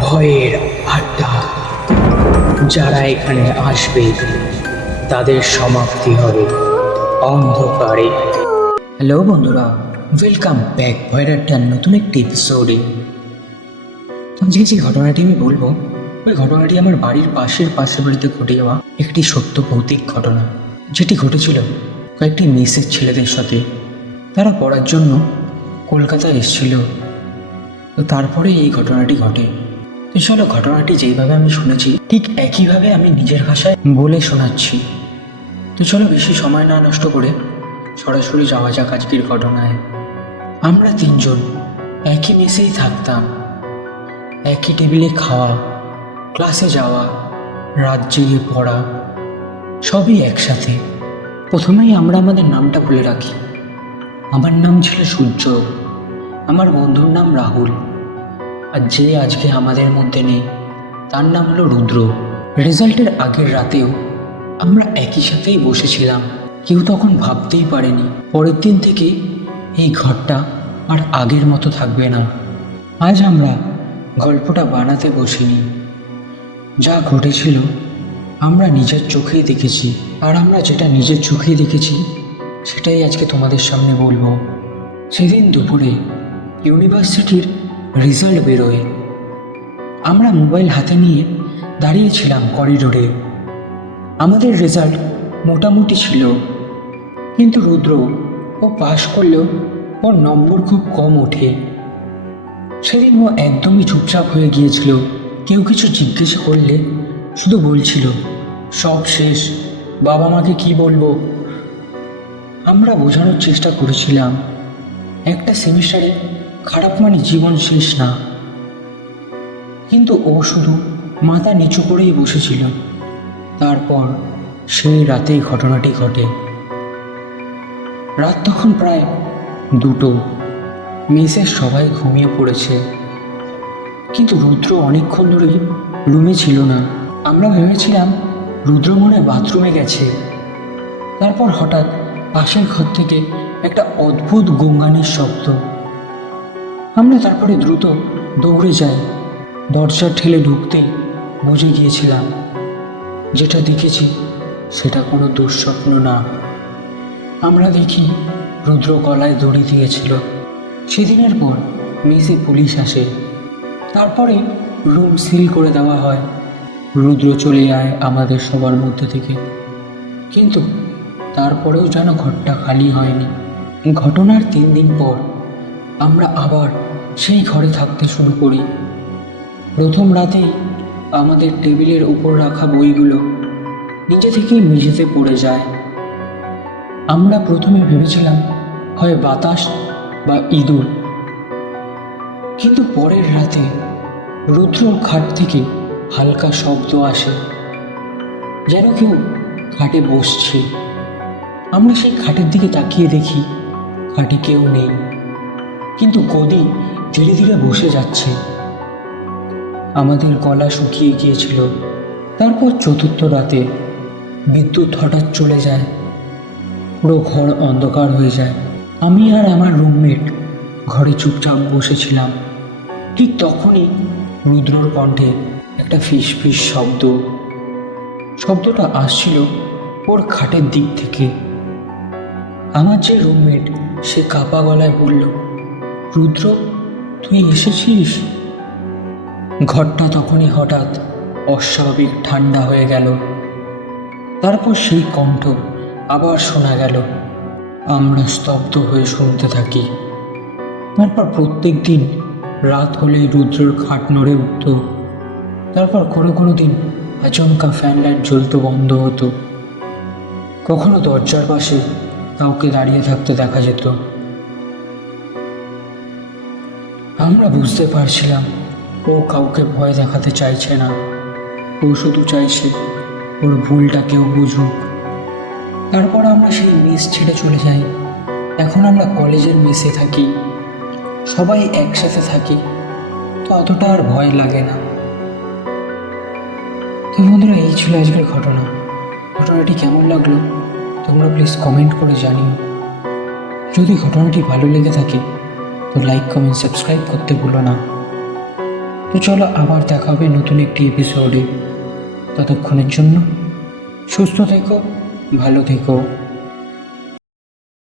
ভয়ের আড্ডা। যারা এখানে আসবে তাদের সমাপ্তি হবে অন্ধকারে। হ্যালো বন্ধুরা, ওয়েলকাম ব্যাক ভয়ের আড্ডার নতুন একটি এপিসোডে। আজকে যে ঘটনাটি আমি বলবো, ওই ঘটনাটি আমার বাড়ির পাশের বাড়িতে ঘটে যাওয়া একটি সত্য ভৌতিক ঘটনা, যেটি ঘটেছিল কয়েকটি মেসের ছেলেদের সাথে। তারা পড়ার জন্য কলকাতায় এসেছিল। তো তারপরে এই ঘটনাটি ঘটে। তো চলো, ঘটনাটি যেইভাবে আমি শুনেছি ঠিক একইভাবে আমি নিজের ভাষায় বলে শোনাচ্ছি। তো চলো, বেশি সময় না নষ্ট করে সরাসরি যাওয়া যাক আজকের ঘটনায়। আমরা তিনজন একই মেসেই থাকতাম, একই টেবিলে খাওয়া, ক্লাসে যাওয়া, রাত জেগে পড়া, সবই একসাথে। প্রথমেই আমরা আমাদের নামটা বলে রাখি। আমার নাম ছিল সূর্য, আমার বন্ধুর নাম রাহুল, আর যে আজকে আমাদের মধ্যে নেই তার নাম হলো রুদ্র। রেজাল্টের আগের রাতেও আমরা একই সাথেই বসেছিলাম। কেউ তখন ভাবতেই পারেনি পরের দিন থেকে এই ঘরটা আর আগের মতো থাকবে না। আজ আমরা গল্পটা বানাতে বসিনি, যা ঘটেছিল আমরা নিজের চোখেই দেখেছি। আর আমরা যেটা নিজের চোখেই দেখেছি সেটাই আজকে তোমাদের সামনে বলবো। সেদিন দুপুরে ইউনিভার্সিটির রেজাল্ট বেরোয়। আমরা মোবাইল হাতে নিয়ে দাঁড়িয়েছিলাম করিডোরে। আমাদের রেজাল্ট মোটামুটি ছিল, কিন্তু রুদ্র ও পাশ করলেও ওর নম্বর খুব কম ওঠে। সেদিন ও একদমই চুপচাপ হয়ে গিয়েছিল। কেউ কিছু জিজ্ঞেস করলে শুধু বলছিল, সব শেষ, বাবা মাকে কি বলবো। আমরা বোঝানোর চেষ্টা করেছিলাম একটা সেমিস্টারে খারাপ মানে জীবন শেষ না, কিন্তু ও শুধু মাথা নিচু করেই বসেছিল। তারপর সেই রাতেই ঘটনাটি ঘটে। রাত তখন প্রায় 2টো। মেসের সবাই ঘুমিয়ে পড়েছে, কিন্তু রুদ্র অনেকক্ষণ ধরেই রুমে ছিল না। আমরা ভেবেছিলাম রুদ্র মনে হয় বাথরুমে গেছে। তারপর হঠাৎ পাশের ঘর থেকে একটা অদ্ভুত গঙ্গানির শব্দ। আমরা তারপরে দ্রুত দৌড়ে যাই। দরজা ঠেলে ঢুকতেই বুঝে গিয়েছিলাম যেটা দেখেছি সেটা কোনো দুঃস্বপ্ন না। আমরা দেখি রুদ্র গলায় দড়ি দিয়েছিল। সেদিনের পর মেসে পুলিশ আসে। তারপরে রুম সিল করে দেওয়া হয়। রুদ্র চলে যায় আমাদের সবার মধ্যে থেকে, কিন্তু তারপরেও যেন ঘরটা খালি হয়নি। ঘটনার 3 দিন পর আমরা আবার সেই ঘরে থাকতে শুরু করি। প্রথম রাতেই আমাদের টেবিলের উপর রাখা বইগুলো নিজে থেকেই মেঝেতে পড়ে যায়। আমরা প্রথমে ভেবেছিলাম হয় বাতাস বা ইঁদুর, কিন্তু পরের রাতে রুদ্রর খাট থেকে হালকা শব্দ আসে, যেন কেউ খাটে বসছে। আমরা সেই খাটের দিকে তাকিয়ে দেখি খাটে কেউ নেই, কিন্তু গদি ধীরে ধীরে বসে যাচ্ছে। আমাদের গলা শুকিয়ে গিয়েছিল। তারপর চতুর্থ রাতে বিদ্যুৎ হঠাৎ চলে যায়। পুরো ঘর অন্ধকার হয়ে যায়। আমি আর আমার রুমমেট ঘরে চুপচাপ বসেছিলাম। ঠিক তখনই রুদ্রর কণ্ঠে একটা ফিস ফিস শব্দ। শব্দটা আসছিল ওর খাটের দিক থেকে। আমার যে রুমমেট সে কাঁপা গলায় বলল, রুদ্র, তুই এসেছিস? ঘরটা তখনই হঠাৎ অস্বাভাবিক ঠান্ডা হয়ে গেল। তারপর সেই কণ্ঠ আবার শোনা গেল। আমরা স্তব্ধ হয়ে শুনতে থাকি। তারপর প্রত্যেক দিন রাত হলেই রুদ্রর খাট নড়ে উঠত। তারপর কোনো দিন আচমকা ফ্যান লাইট জ্বলতে বন্ধ হতো। কখনো দরজার পাশে কাউকে দাঁড়িয়ে থাকতে দেখা যেত। আমরা বুঝতে পারছিলাম ও কাউকে ভয় দেখাতে চাইছে না, ও শুধু চাইছে ওর ভুলটা কেউ বুঝুক। তারপর আমরা সেই মেস ছেড়ে চলে যাই। এখন আমরা কলেজের মেসে থাকি, সবাই একসাথে থাকি, তো অতটা আর ভয় লাগে না। তো বন্ধুরা, এই ছিল আজকের ঘটনা। ঘটনাটি কেমন লাগলো তোমরা প্লিজ কমেন্ট করে জানিও। যদি ঘটনাটি ভালো লেগে থাকে তো লাইক, কমেন্ট, সাবস্ক্রাইব করতে ভুলো না। তো চলো আবার দেখা হবে নতুন একটি এপিসোডে। ততক্ষণের জন্য সুস্থ থেকো, ভালো থেকো।